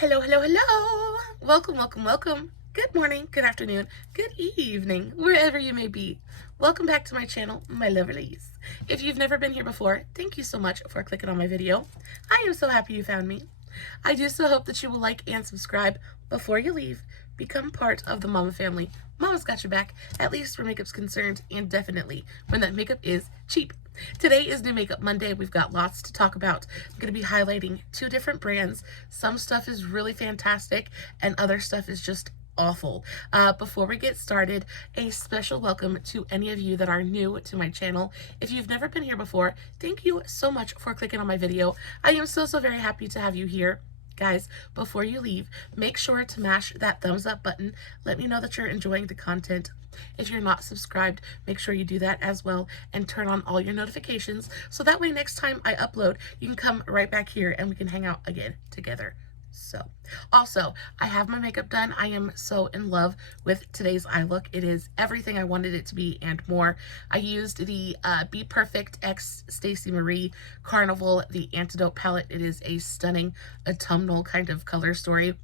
Hello, hello, hello. Welcome, welcome, welcome. Good morning, good afternoon, good evening, wherever you may be. Welcome back to my channel, my lovelies. If you've never been here before, thank you so much for clicking on my video. I am so happy you found me. I do so hope that you will like and subscribe before you leave. Become part of the Mama family. Mama's got your back, at least where makeup's concerned, and definitely when that makeup is cheap. Today is New Makeup Monday. We've got lots to talk about. I'm going to be highlighting two different brands. Some stuff is really fantastic and other stuff is just awful. Before we get started, a special welcome to any of you that are new to my channel. If you've never been here before, thank you so much for clicking on my video. I am so very happy to have you here. Guys, before you leave, make sure to mash that thumbs up button. Let me know that you're enjoying the content. If you're not subscribed, make sure you do that as well and turn on all your notifications so that way next time I upload, you can come right back here and we can hang out again together. So, also, I have my makeup done. I am so in love with today's eye look. It is everything I wanted it to be and more. I used the Be Perfect X Stacey Marie Carnival, the Antidote palette. It is a stunning autumnal kind of color story.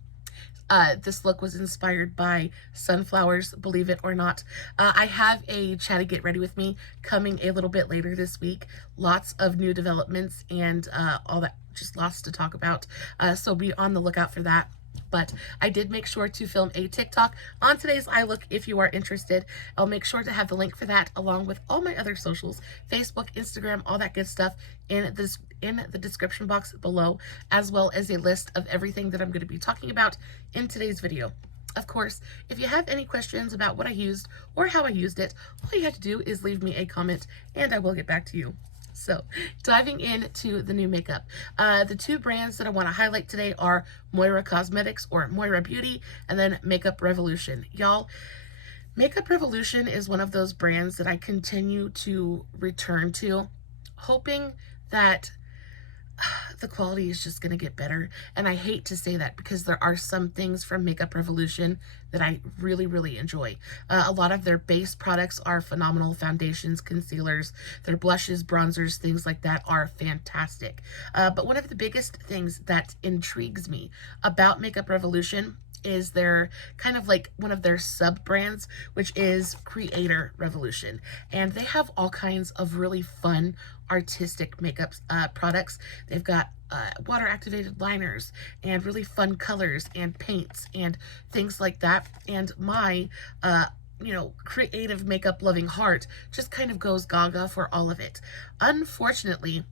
This look was inspired by sunflowers, believe it or not. I have a Chatty Get Ready With Me coming a little bit later this week. Lots of new developments and all that, just lots to talk about. So be on the lookout for that. But I did make sure to film a TikTok on today's eye look if you are interested. I'll make sure to have the link for that along with all my other socials, Facebook, Instagram, all that good stuff in the description box below, as well as a list of everything that I'm going to be talking about in today's video. Of course, if you have any questions about what I used or how I used it, all you have to do is leave me a comment and I will get back to you. So, diving into the new makeup. The two brands that I want to highlight today are Moira Cosmetics or Moira Beauty and then Makeup Revolution. Y'all, Makeup Revolution is one of those brands that I continue to return to, hoping that the quality is just going to get better. And I hate to say that because there are some things from Makeup Revolution that I really enjoy. A lot of their base products are phenomenal. Foundations, concealers, their blushes, bronzers, things like that are fantastic. But one of the biggest things that intrigues me about Makeup Revolution is their kind of like one of their sub brands, which is Creator Revolution. And they have all kinds of really fun artistic makeup products. They've got water activated liners and really fun colors and paints and things like that. And my creative makeup loving heart just kind of goes gaga for all of it. Unfortunately,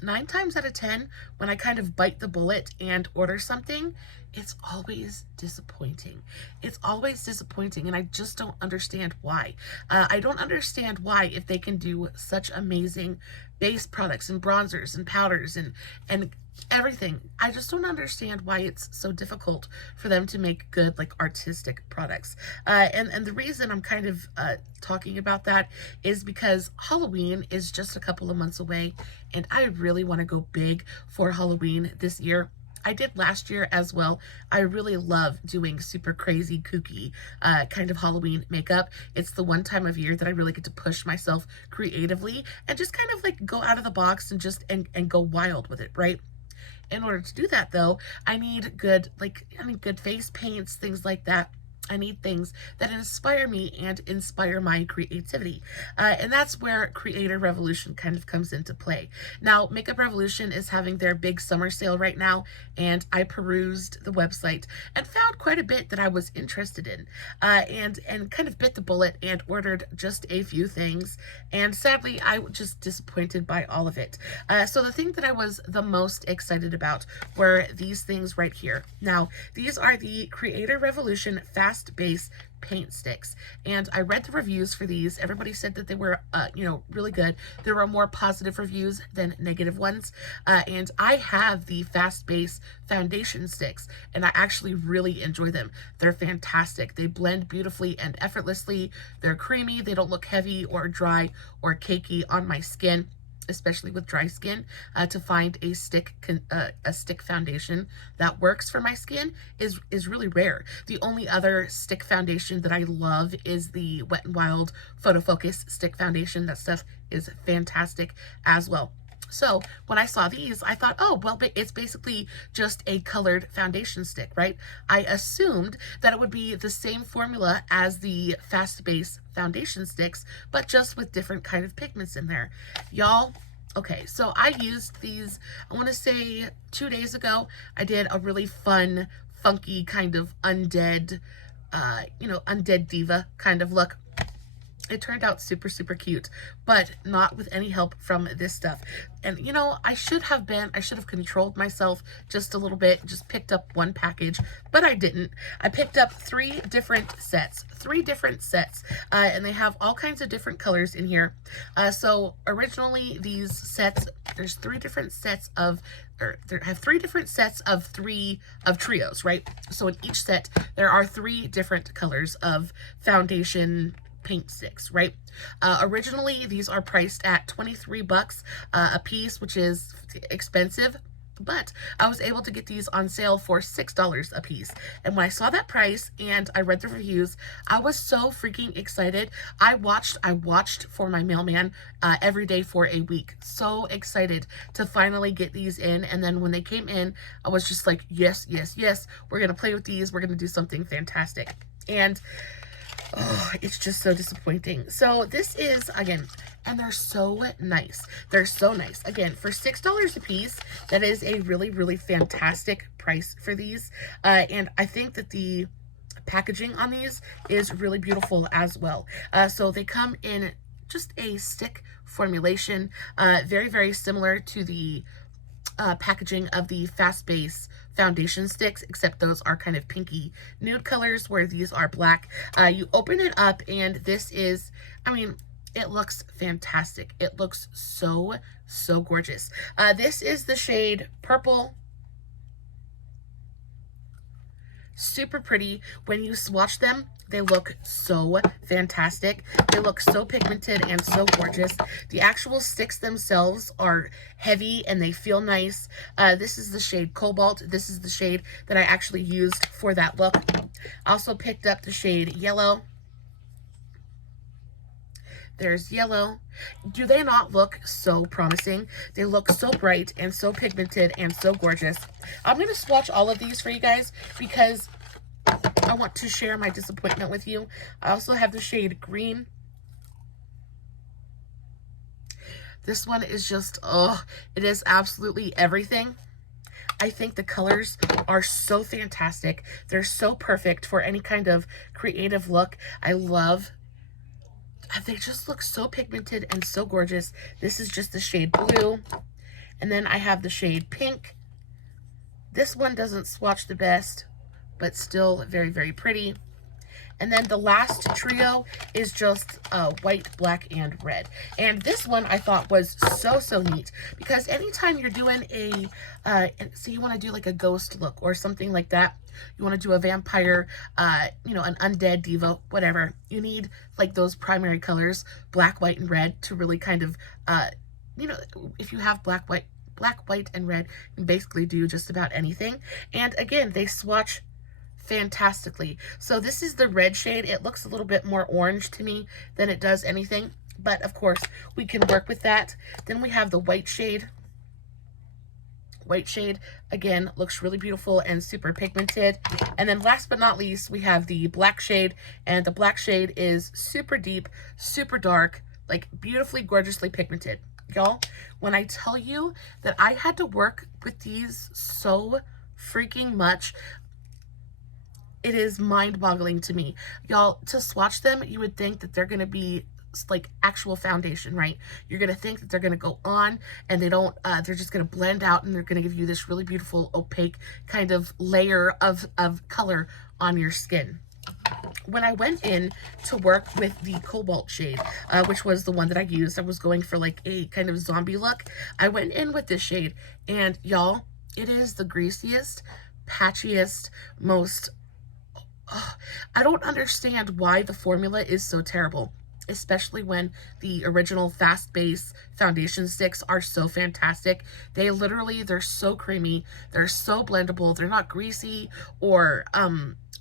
9 times out of 10, when I kind of bite the bullet and order something, it's always disappointing. It's always disappointing, and I just don't understand why. I don't understand why, if they can do such amazing base products and bronzers and powders and everything, I just don't understand why it's so difficult for them to make good, like, artistic products. And the reason I'm kind of talking about that is because Halloween is just a couple of months away, and I really want to go big for Halloween this year. I did last year as well. I really love doing super crazy, kooky kind of Halloween makeup. It's the one time of year that I really get to push myself creatively and just kind of like go out of the box and just and go wild with it, right? In order to do that, though, I need good face paints, things like that. I need things that inspire me and inspire my creativity. And that's where Creator Revolution kind of comes into play. Now, Makeup Revolution is having their big summer sale right now, and I perused the website and found quite a bit that I was interested in, and kind of bit the bullet and ordered just a few things. And sadly, I was just disappointed by all of it. So the thing that I was the most excited about were these things right here. Now, these are the Creator Revolution Fast Base paint sticks, and I read the reviews for these. Everybody said that they were really good. There were more positive reviews than negative ones, and I have the Fast Base foundation sticks, and I actually really enjoy them. They're fantastic. They blend beautifully and effortlessly. They're creamy. They don't look heavy or dry or cakey on my skin, especially with dry skin. To find a stick foundation that works for my skin is really rare. The only other stick foundation that I love is the Wet n Wild Photo Focus stick foundation. That stuff is fantastic as well. So when I saw these, I thought, oh, well, it's basically just a colored foundation stick, right? I assumed that it would be the same formula as the Fast Base foundation sticks, but just with different kind of pigments in there. Y'all, okay, so I used these, I want to say 2 days ago. I did a really fun, funky kind of undead, undead diva kind of look. It turned out super, super cute, but not with any help from this stuff. And, I should have controlled myself just a little bit, just picked up one package, but I didn't. I picked up three different sets, and they have all kinds of different colors in here. So originally these sets, there's three different sets of trios, right? So in each set, there are 3 different colors of foundation paint sticks, right? Originally, these are priced at 23 bucks a piece, which is expensive, but I was able to get these on sale for $6 a piece. And when I saw that price and I read the reviews, I was so freaking excited. I watched for my mailman every day for a week. So excited to finally get these in. And then when they came in, I was just like, yes, yes, yes, we're gonna play with these. We're gonna do something fantastic. And oh, it's just so disappointing. So this is, again, and they're so nice. They're so nice. Again, for $6 a piece, that is a really, really fantastic price for these. And I think that the packaging on these is really beautiful as well. So they come in just a stick formulation, very, very similar to the packaging of the Fast Base foundation sticks, except those are kind of pinky nude colors where these are black. You open it up and this is, it looks fantastic. It looks so, so gorgeous. This is the shade Purple. Super pretty. When you swatch them, they look so fantastic. They look so pigmented and so gorgeous. The actual sticks themselves are heavy and they feel nice. This is the shade Cobalt. This is the shade that I actually used for that look. I also picked up the shade Yellow. There's Yellow. Do they not look so promising? They look so bright and so pigmented and so gorgeous. I'm going to swatch all of these for you guys because I want to share my disappointment with you. I also have the shade Green. This one is just, oh, it is absolutely everything. I think the colors are so fantastic. They're so perfect for any kind of creative look. They just look so pigmented and so gorgeous. This is just the shade Blue. And then I have the shade Pink. This one doesn't swatch the best, but still very, very pretty. And then the last trio is just white, black, and red. And this one I thought was so, so neat because anytime you're doing so you want to do like a ghost look or something like that, you want to do a vampire, an undead diva, whatever, you need like those primary colors, black, white, and red to really kind of, if you have black, white, and red, you can basically do just about anything. And again, they swatch fantastically. So this is the red shade. It looks a little bit more orange to me than it does anything, but of course we can work with that. Then we have the white shade. White shade, again, looks really beautiful and super pigmented. And then last but not least, we have the black shade, and the black shade is super deep, super dark, like beautifully, gorgeously pigmented. Y'all, when I tell you that I had to work with these so freaking much, it is mind-boggling to me. Y'all, to swatch them, you would think that they're going to be like actual foundation, right? You're going to think that they're going to go on and they don't, they're just going to blend out and they're going to give you this really beautiful opaque kind of layer of color on your skin. When I went in to work with the Cobalt shade, which was the one that I used, I was going for like a kind of zombie look. I went in with this shade and y'all, it is the greasiest, patchiest, most I don't understand why the formula is so terrible, especially when the original Fast Base foundation sticks are so fantastic. They're so creamy, they're so blendable, they're not greasy or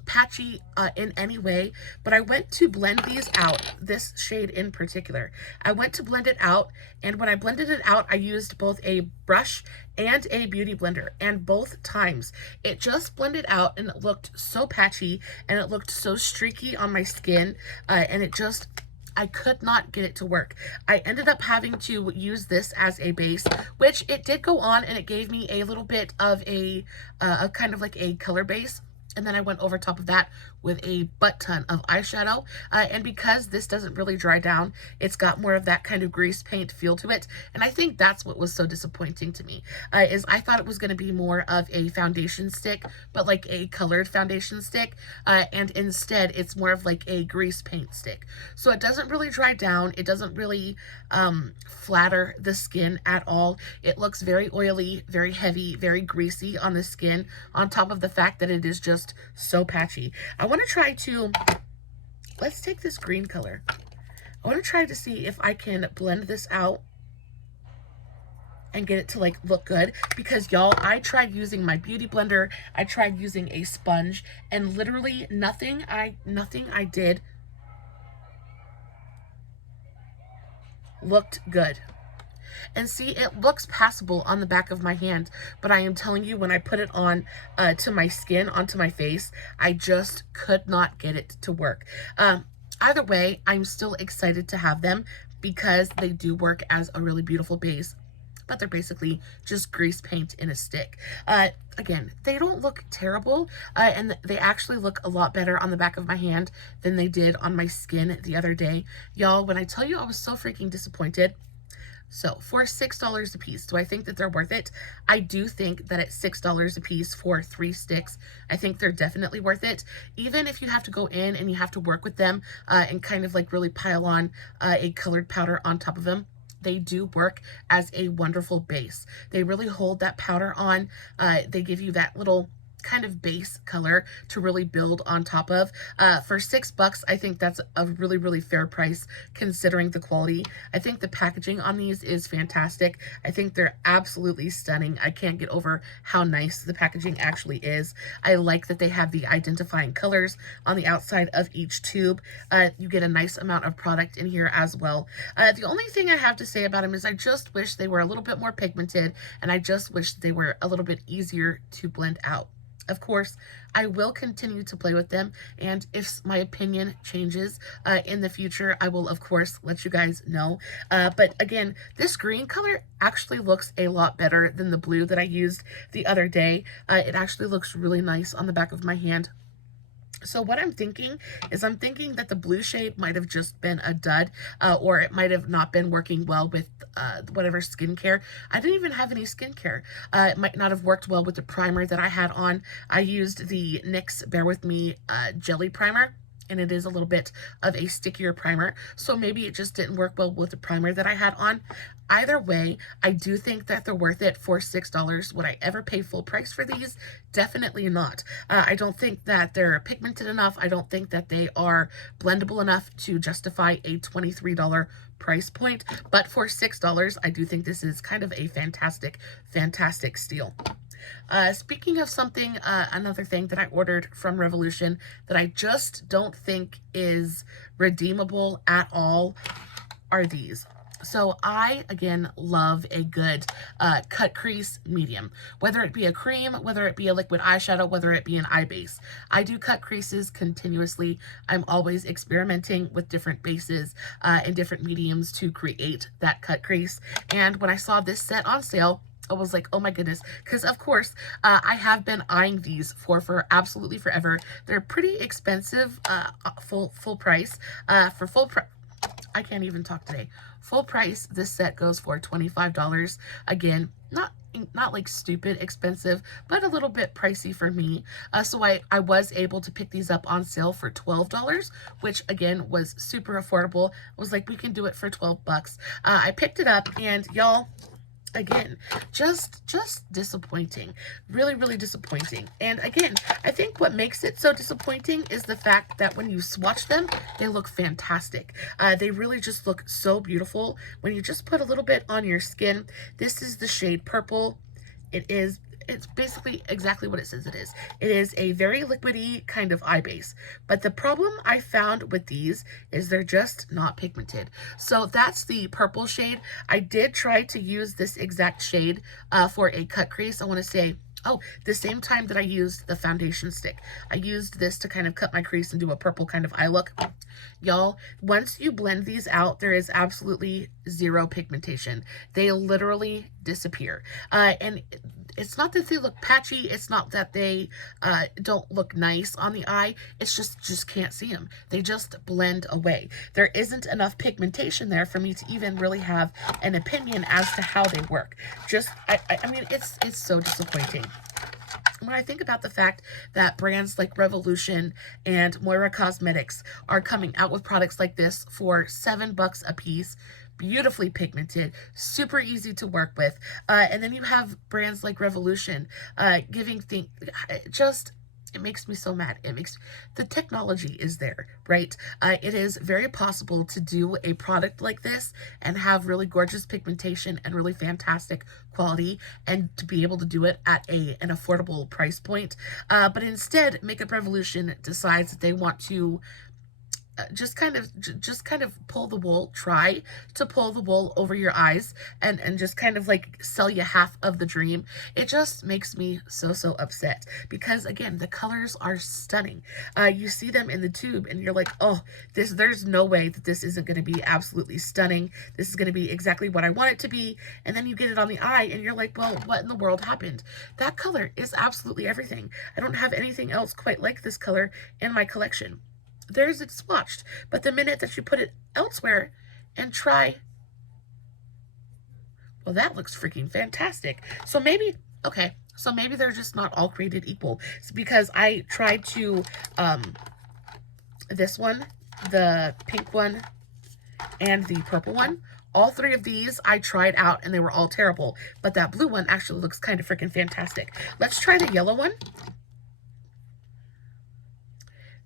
patchy in any way, but I went to blend these out, this shade in particular. I went to blend it out, and when I blended it out, I used both a brush and a beauty blender, and both times it just blended out, and it looked so patchy, and it looked so streaky on my skin, and it just, I could not get it to work. I ended up having to use this as a base, which it did go on, and it gave me a little bit of a kind of like a color base. And then I went over top of that with a butt ton of eyeshadow. And because this doesn't really dry down, it's got more of that kind of grease paint feel to it. And I think that's what was so disappointing to me, is I thought it was going to be more of a foundation stick, but like a colored foundation stick. And instead, it's more of like a grease paint stick. So it doesn't really dry down. It doesn't really flatter the skin at all. It looks very oily, very heavy, very greasy on the skin, on top of the fact that it is just so patchy. I want to try to, let's take this green color. I want to try to see if I can blend this out and get it to like look good, because y'all, I tried using my beauty blender, I tried using a sponge, and literally nothing I did looked good. And see, it looks passable on the back of my hand, but I am telling you, when I put it on to my skin, onto my face, I just could not get it to work. Either way, I'm still excited to have them because they do work as a really beautiful base, but they're basically just grease paint in a stick. Again, they don't look terrible, and they actually look a lot better on the back of my hand than they did on my skin the other day. Y'all, when I tell you I was so freaking disappointed. So for $6 a piece, do I think that they're worth it? I do think that at $6 a piece for 3 sticks, I think they're definitely worth it. Even if you have to go in and you have to work with them and kind of like really pile on a colored powder on top of them, they do work as a wonderful base. They really hold that powder on. They give you that little kind of base color to really build on top of. For $6, I think that's a really, really fair price considering the quality. I think the packaging on these is fantastic. I think they're absolutely stunning. I can't get over how nice the packaging actually is. I like that they have the identifying colors on the outside of each tube. You get a nice amount of product in here as well. The only thing I have to say about them is I just wish they were a little bit more pigmented, and I just wish they were a little bit easier to blend out. Of course, I will continue to play with them, and if my opinion changes in the future, I will, of course, let you guys know. But again, this green color actually looks a lot better than the blue that I used the other day. It actually looks really nice on the back of my hand. So what I'm thinking is I'm thinking that the blue shade might have just been a dud, or it might have not been working well with whatever skincare. I didn't even have any skincare. It might not have worked well with the primer that I had on. I used the NYX Bear With Me Jelly Primer, and it is a little bit of a stickier primer, so maybe it just didn't work well with the primer that I had on. Either way, I do think that they're worth it for $6. Would I ever pay full price for these? Definitely not. I don't think that they're pigmented enough. I don't think that they are blendable enough to justify a $23 price point, but for $6, I do think this is kind of a fantastic, fantastic steal. Speaking of something, another thing that I ordered from Revolution that I just don't think is redeemable at all are these. So I, again, love a good cut crease medium, whether it be a cream, whether it be a liquid eyeshadow, whether it be an eye base. I do cut creases continuously. I'm always experimenting with different bases and different mediums to create that cut crease. And when I saw this set on sale, I was like, oh my goodness, because of course I have been eyeing these for absolutely forever. They're pretty expensive, full price. I can't even talk today. Full price, this set goes for $25. Again, not like stupid expensive, but a little bit pricey for me. So I was able to pick these up on sale for $12, which again was super affordable. I was like, we can do it for 12 bucks. I picked it up, and y'all, again, just disappointing. Really, really disappointing. And again, I think what makes it so disappointing is the fact that when you swatch them, they look fantastic. They really just look so beautiful when you just put a little bit on your skin. This is the shade Purple. It is it's basically exactly what it says it is. It is a very liquidy kind of eye base. But the problem I found with these is they're just not pigmented. So that's the purple shade. I did try to use this exact shade for a cut crease. I want to say, oh, the same time that I used the foundation stick, I used this to kind of cut my crease and do a purple kind of eye look. Y'all, once you blend these out, there is absolutely zero pigmentation. They literally disappear. And it's not that they look patchy. It's not that they don't look nice on the eye. It's just can't see them. They just blend away. There isn't enough pigmentation there for me to even really have an opinion as to how they work. I mean, it's so disappointing. When I think about the fact that brands like Revolution and Moira Cosmetics are coming out with products like this for $7 a piece, beautifully pigmented, super easy to work with, and then you have brands like Revolution giving things, it makes me so mad. The technology is there, right? It is very possible to do a product like this and have really gorgeous pigmentation and really fantastic quality, and to be able to do it at an affordable price point. But instead, Makeup Revolution decides that they want to just kind of pull the wool, try to pull the wool over your eyes and just kind of like sell you half of the dream. It just makes me so upset, because again, the colors are stunning. You see them in the tube and you're like, oh, there's no way that this isn't going to be absolutely stunning. This is going to be exactly what I want it to be. And then you get it on the eye and you're like, well, what in the world happened? That color is absolutely everything. I don't have anything else quite like this color in my collection. There's it swatched, but the minute that you put it elsewhere and try, well, that looks freaking fantastic. So maybe, okay, so maybe they're just not all created equal. It's because I tried to, this one, the pink one, and the purple one. All three of these I tried out and they were all terrible, but that blue one actually looks kind of freaking fantastic. Let's try the yellow one.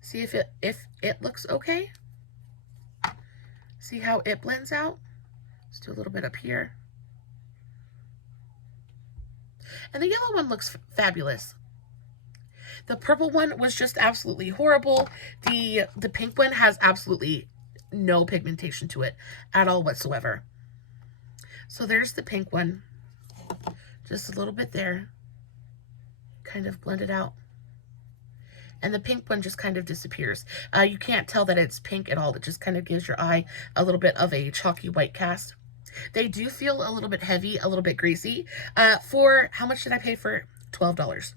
See if it looks okay. See how it blends out. Let's do a little bit up here. And the yellow one looks fabulous. The purple one was just absolutely horrible. The pink one has absolutely no pigmentation to it at all whatsoever. So there's the pink one. Just a little bit there. Kind of blend it out. And the pink one just kind of disappears. You can't tell that it's pink at all. It just kind of gives your eye a little bit of a chalky white cast. They do feel a little bit heavy, a little bit greasy. For, how much did I pay for? $12.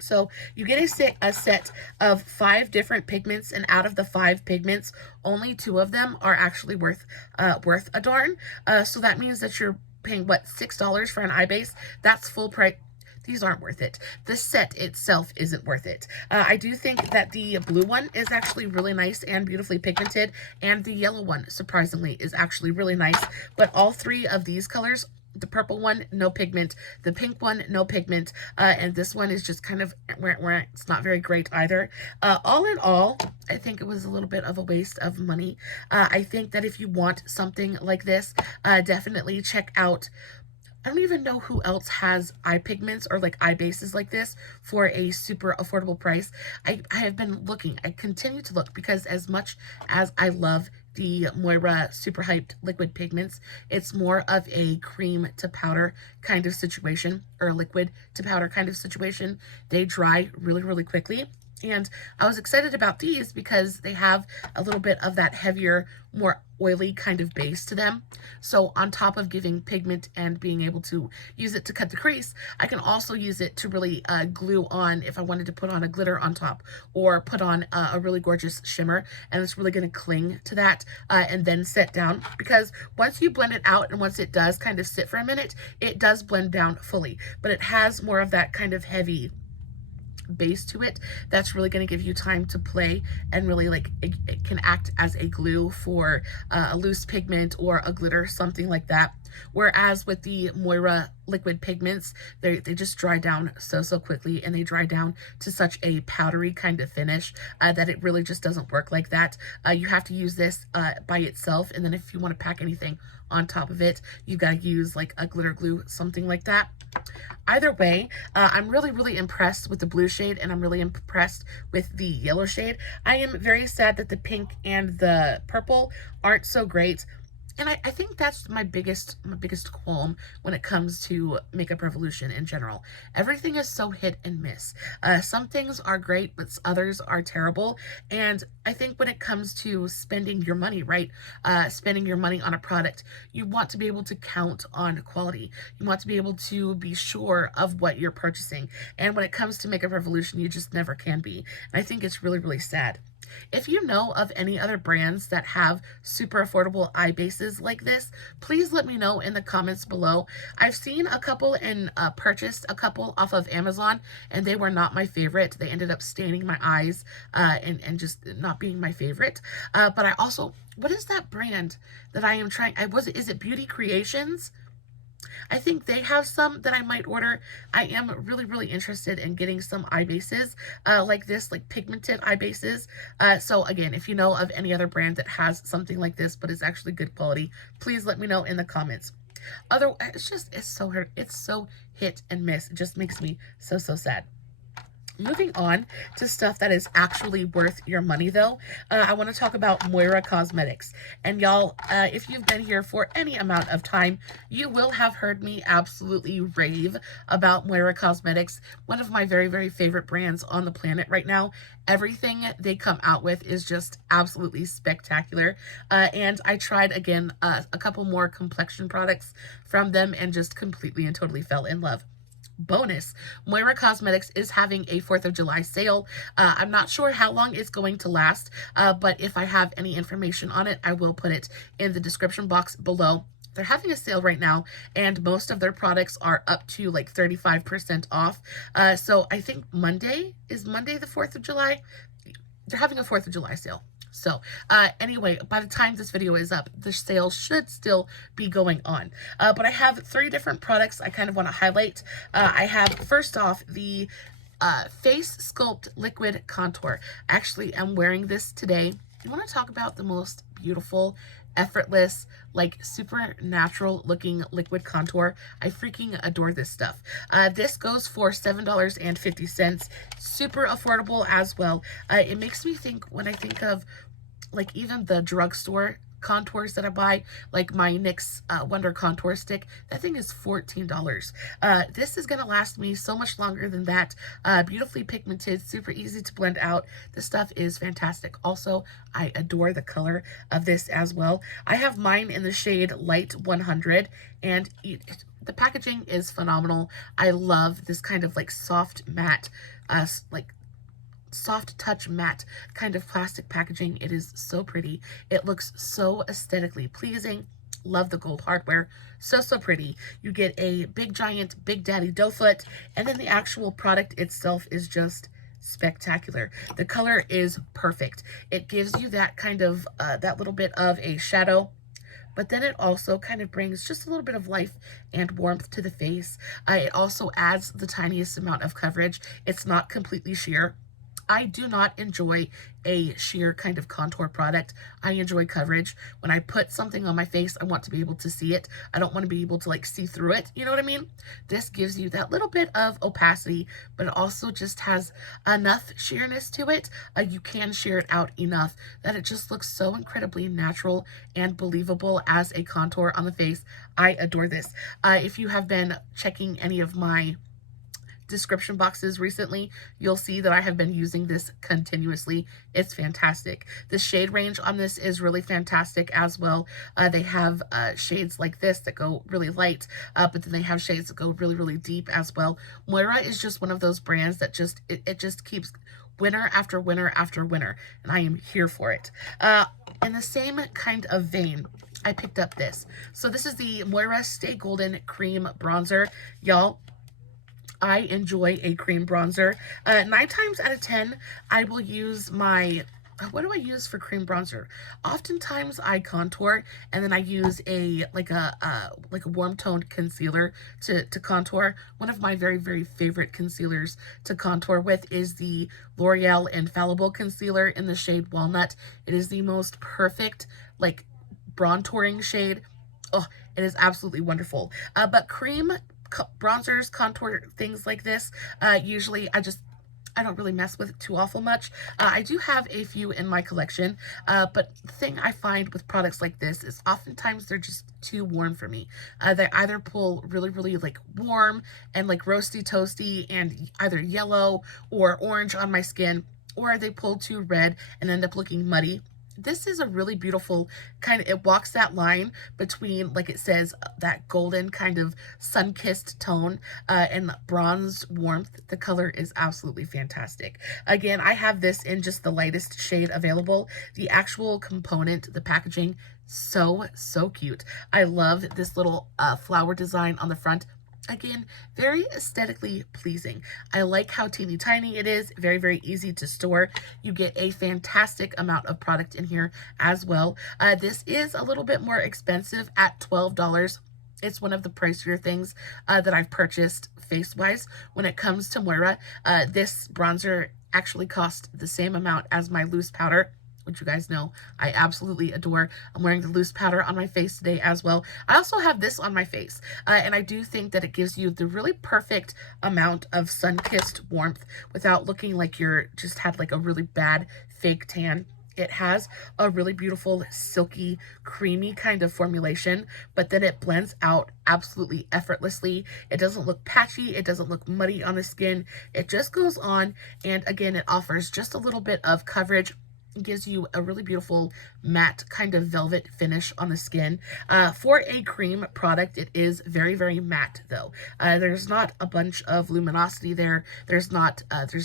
So you get a set of 5 different pigments, and out of the 5 pigments, only 2 of them are actually worth a darn. So that means that you're paying, what, $6 for an eye base? That's full price. These aren't worth it. The set itself isn't worth it. I do think that the blue one is actually really nice and beautifully pigmented, and the yellow one, surprisingly, is actually really nice. But all 3 of these colors, the purple one, no pigment, the pink one, no pigment, and this one is just kind of, it's not very great either. All in all, I think it was a little bit of a waste of money. I think that if you want something like this, definitely check out, I don't even know who else has eye pigments or like eye bases like this for a super affordable price. I have been looking. I continue to look, because as much as I love the Moira Super Hyped liquid pigments, it's more of a cream to powder kind of situation, or a liquid to powder kind of situation. They dry really quickly. And I was excited about these because they have a little bit of that heavier, more oily kind of base to them. So on top of giving pigment and being able to use it to cut the crease, I can also use it to really glue on if I wanted to put on a glitter on top, or put on a really gorgeous shimmer, and it's really going to cling to that and then set down. Because once you blend it out and once it does kind of sit for a minute, it does blend down fully, but it has more of that kind of heavy base to it that's really going to give you time to play, and really like it can act as a glue for a loose pigment or a glitter, something like that. Whereas with the Moira liquid pigments, they just dry down so quickly, and they dry down to such a powdery kind of finish that it really just doesn't work like that. You have to use this by itself, and then if you want to pack anything on top of it. You've got to use like a glitter glue, something like that. Either way, I'm really, really impressed with the blue shade, and I'm really impressed with the yellow shade. I am very sad that the pink and the purple aren't so great. And I think that's my biggest qualm when it comes to Makeup Revolution in general. Everything is so hit and miss. Some things are great, but others are terrible. And I think when it comes to spending your money, right, spending your money on a product, you want to be able to count on quality. You want to be able to be sure of what you're purchasing. And when it comes to Makeup Revolution, you just never can be. And I think it's really, really sad. If you know of any other brands that have super affordable eye bases like this, please let me know in the comments below. I've seen a couple and purchased a couple off of Amazon, and they were not my favorite. They ended up staining my eyes and just not being my favorite. But I also, what is that brand that I am trying? Is it Beauty Creations? I think they have some that I might order. I am really, really interested in getting some eye bases like this, like pigmented eye bases. So again, if you know of any other brand that has something like this, but is actually good quality, please let me know in the comments. Otherwise, it's so hit and miss. It just makes me so, so sad. Moving on to stuff that is actually worth your money, though, I want to talk about Moira Cosmetics. And y'all, if you've been here for any amount of time, you will have heard me absolutely rave about Moira Cosmetics, one of my very, very favorite brands on the planet right now. Everything they come out with is just absolutely spectacular. And I tried, again, a couple more complexion products from them and just completely and totally fell in love. Bonus, Moira Cosmetics is having a 4th of July sale. I'm not sure how long it's going to last, but if I have any information on it, I will put it in the description box below. They're having a sale right now, and most of their products are up to like 35% off. So I think Monday the 4th of July? They're having a 4th of July sale. So anyway, by the time this video is up, the sale should still be going on. But I have 3 different products I kind of want to highlight. I have, first off, the Face Sculpt Liquid Contour. Actually, I'm wearing this today. I want to talk about the most beautiful, effortless, like super natural looking liquid contour. I freaking adore this stuff. This goes for $7.50. Super affordable as well. It makes me think, when I think of like even the drugstore contours that I buy, like my NYX Wonder Contour Stick, that thing is $14. This is going to last me so much longer than that. Beautifully pigmented, super easy to blend out. This stuff is fantastic. Also, I adore the color of this as well. I have mine in the shade Light 100, and the packaging is phenomenal. I love this kind of like soft matte, like soft touch matte kind of plastic packaging. It is so pretty. It looks so aesthetically pleasing. Love the gold hardware. So, so pretty. You get a big giant Big Daddy doe foot, and then the actual product itself is just spectacular. The color is perfect. It gives you that kind of that little bit of a shadow, but then it also kind of brings just a little bit of life and warmth to the face. It also adds the tiniest amount of coverage. It's not completely sheer. I do not enjoy a sheer kind of contour product. I enjoy coverage. When I put something on my face, I want to be able to see it. I don't want to be able to like see through it. You know what I mean? This gives you that little bit of opacity, but it also just has enough sheerness to it. You can sheer it out enough that it just looks so incredibly natural and believable as a contour on the face. I adore this. If you have been checking any of my description boxes recently, you'll see that I have been using this continuously. It's fantastic. The shade range on this is really fantastic as well. They have shades like this that go really light, but then they have shades that go really, really deep as well. Moira is just one of those brands that it just keeps winter after winter after winter, and I am here for it. In the same kind of vein, I picked up this. So this is the Moira Stay Golden Cream Bronzer. Y'all, I enjoy a cream bronzer. 9 times out of 10, I will use my, what do I use for cream bronzer? Oftentimes I contour, and then I use like a warm toned concealer to contour. One of my very, very favorite concealers to contour with is the L'Oreal Infallible Concealer in the shade Walnut. It is the most perfect, like, bronzing shade. Oh, it is absolutely wonderful. But cream bronzers, contour, things like this, usually I don't really mess with it too awful much. I do have a few in my collection, but the thing I find with products like this is oftentimes they're just too warm for me. They either pull really, really like warm and like roasty toasty and either yellow or orange on my skin, or they pull too red and end up looking muddy. This is a really beautiful kind of, it walks that line between, like it says, that golden kind of sun-kissed tone and bronze warmth. The color is absolutely fantastic. Again, I have this in just the lightest shade available. The actual component, the packaging, so cute. I love this little flower design on the front. Again, very aesthetically pleasing. I like how teeny tiny it is, very easy to store. You get a fantastic amount of product in here as well. This is a little bit more expensive at $12. It's one of the pricier things that I've purchased face-wise. When it comes to Moira, this bronzer actually cost the same amount as my loose powder, which you guys know I absolutely adore. I'm wearing the loose powder on my face today as well. I also have this on my face, and I do think that it gives you the really perfect amount of sun-kissed warmth without looking like you're just had like a really bad fake tan. It has a really beautiful, silky, creamy kind of formulation, but then it blends out absolutely effortlessly. It doesn't look patchy. It doesn't look muddy on the skin. It just goes on, and again, it offers just a little bit of coverage. Gives you a really beautiful matte kind of velvet finish on the skin. For a cream product, it is very matte though. There's not a bunch of luminosity there. There's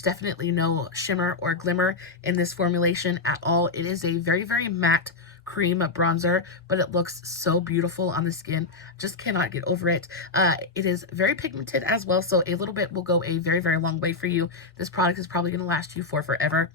definitely no shimmer or glimmer in this formulation at all. It is a very matte cream bronzer, but it looks so beautiful on the skin. Just cannot get over it. It is very pigmented as well, so a little bit will go a very long way for you. This product is probably going to last you for forever.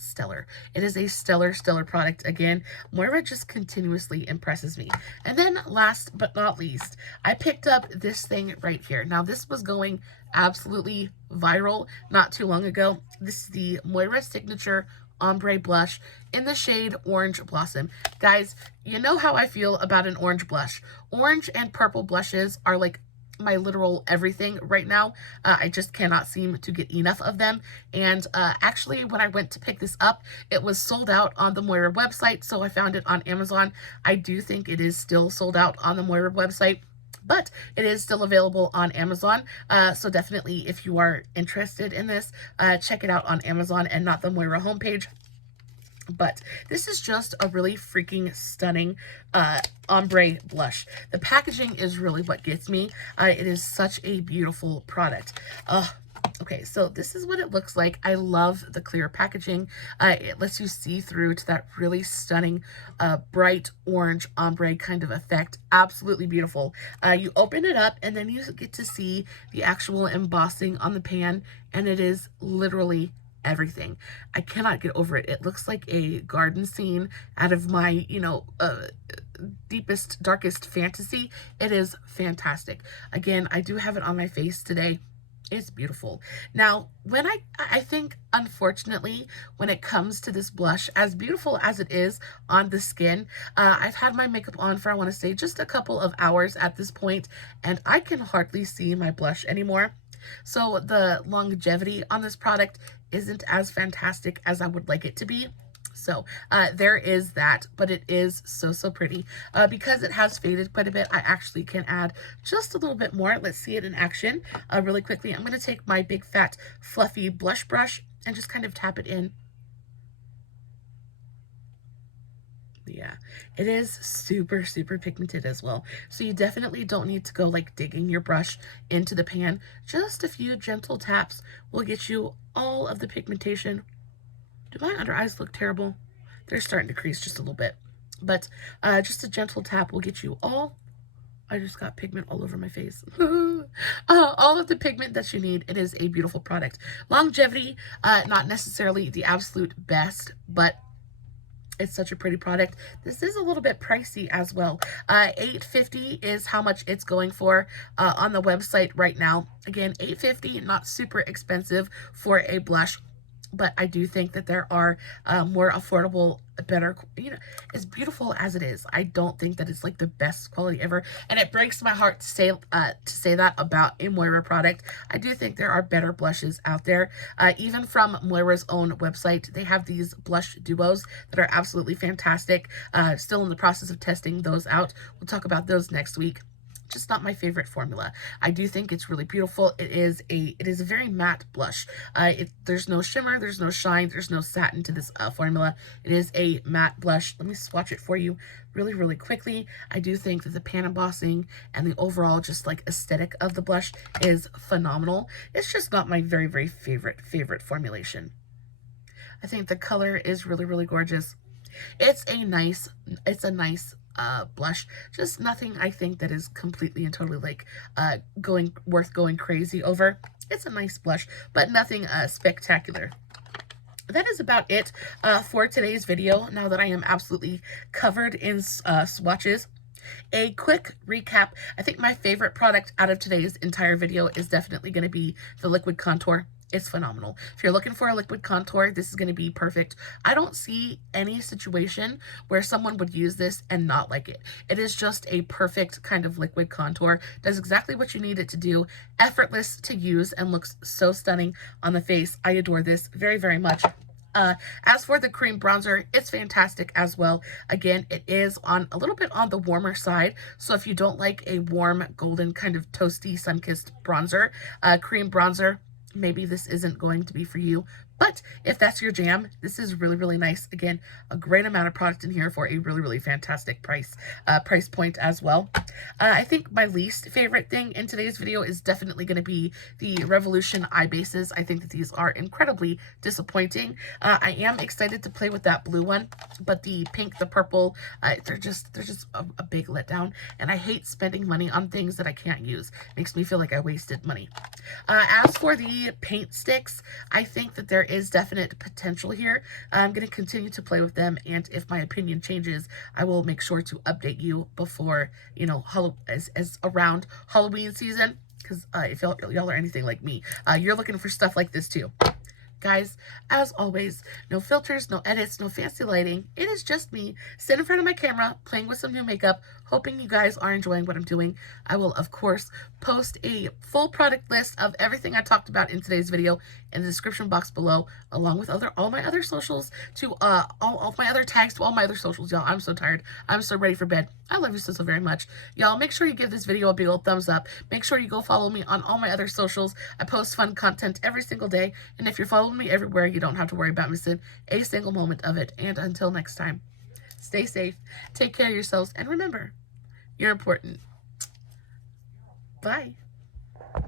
Stellar. It is a stellar product. Again, Moira just continuously impresses me. And then last but not least, I picked up this thing right here. Now, this was going absolutely viral not too long ago. This is the Moira Signature Ombre Blush in the shade Orange Blossom. Guys, you know how I feel about an orange blush. Orange and purple blushes are like my literal everything right now. I just cannot seem to get enough of them. And actually, when I went to pick this up, it was sold out on the Moira website, so I found it on Amazon. I do think it is still sold out on the Moira website, but it is still available on Amazon. So definitely, if you are interested in this, check it out on Amazon and not the Moira homepage. But this is just a really freaking stunning ombre blush. The packaging is really what gets me. It is such a beautiful product. Okay, so this is what it looks like. I love the clear packaging. It lets you see through to that really stunning bright orange ombre kind of effect. Absolutely beautiful. You open it up and then you get to see the actual embossing on the pan, and it is literally everything. I cannot get over it. It looks like a garden scene out of my, deepest, darkest fantasy. It is fantastic. Again, I do have it on my face today. It's beautiful. Now, when I think, unfortunately, when it comes to this blush, as beautiful as it is on the skin, I've had my makeup on for, I want to say, just a couple of hours at this point, and I can hardly see my blush anymore. So the longevity on this product isn't as fantastic as I would like it to be. So there is that, but it is so pretty. Because it has faded quite a bit, I actually can add just a little bit more. Let's see it in action really quickly. I'm going to take my big fat fluffy blush brush and just kind of tap it in. Yeah, it is super pigmented as well. So you definitely don't need to go like digging your brush into the pan. Just a few gentle taps will get you all of the pigmentation. Do my under eyes look terrible? They're starting to crease just a little bit. But just a gentle tap will get you all. I just got pigment all over my face. All of the pigment that you need. It is a beautiful product. Longevity, not necessarily the absolute best, but it's such a pretty product. This is a little bit pricey as well. $8.50 is how much it's going for on the website right now. Again, $8.50, not super expensive for a blush. but I do think that there are more affordable, better, you know, as beautiful as it is, I don't think that it's like the best quality ever, and it breaks my heart to say that about a Moira product. I do think there are better blushes out there. Even from Moira's own website, they have these blush duos that are absolutely fantastic. Still in the process of testing those out. We'll talk about those next week. Just not my favorite formula. I do think it's really beautiful. It is a very matte blush. There's no shimmer, there's no shine, there's no satin to this formula. It is a matte blush. Let me swatch it for you really quickly. I do think that the pan embossing and the overall just like aesthetic of the blush is phenomenal. It's just not my very favorite formulation. I think the color is really gorgeous. It's a nice blush, just nothing I think that is completely and totally like worth going crazy over. It's a nice blush, but nothing spectacular. That is about it for today's video, now that I am absolutely covered in swatches. A quick recap. I think my favorite product out of today's entire video is definitely going to be the liquid contour. It's phenomenal. If you're looking for a liquid contour, this is going to be perfect. I don't see any situation where someone would use this and not like it. It is just a perfect kind of liquid contour. Does exactly what you need it to do. Effortless to use and looks so stunning on the face. I adore this very much. As for the cream bronzer, it's fantastic as well. Again, it is on a little bit on the warmer side, so if you don't like a warm, golden, kind of toasty, sun-kissed bronzer, cream bronzer, maybe this isn't going to be for you. But if that's your jam, this is really nice. Again, a great amount of product in here for a really fantastic price point as well. I think my least favorite thing in today's video is definitely going to be the Revolution eye bases. I think that these are incredibly disappointing. I am excited to play with that blue one, but the pink, the purple, they're just a big letdown. And I hate spending money on things that I can't use. Makes me feel like I wasted money. As for the paint sticks, I think that there is definite potential here. I'm going to continue to play with them, and if my opinion changes, I will make sure to update you before, you know, as around Halloween season, because if y'all are anything like me, you're looking for stuff like this too. Guys, as always, no filters, no edits, no fancy lighting. It is just me sitting in front of my camera, playing with some new makeup, hoping you guys are enjoying what I'm doing. I will, of course, post a full product list of everything I talked about in today's video in the description box below, along with all my other socials, to all my other tags to all my other socials. Y'all, I'm so tired. I'm so ready for bed. I love you so very much. Y'all, make sure you give this video a big old thumbs up. Make sure you go follow me on all my other socials. I post fun content every single day, and if you're following me everywhere, you don't have to worry about missing a single moment of it. And until next time, stay safe, take care of yourselves, and remember, you're important. Bye.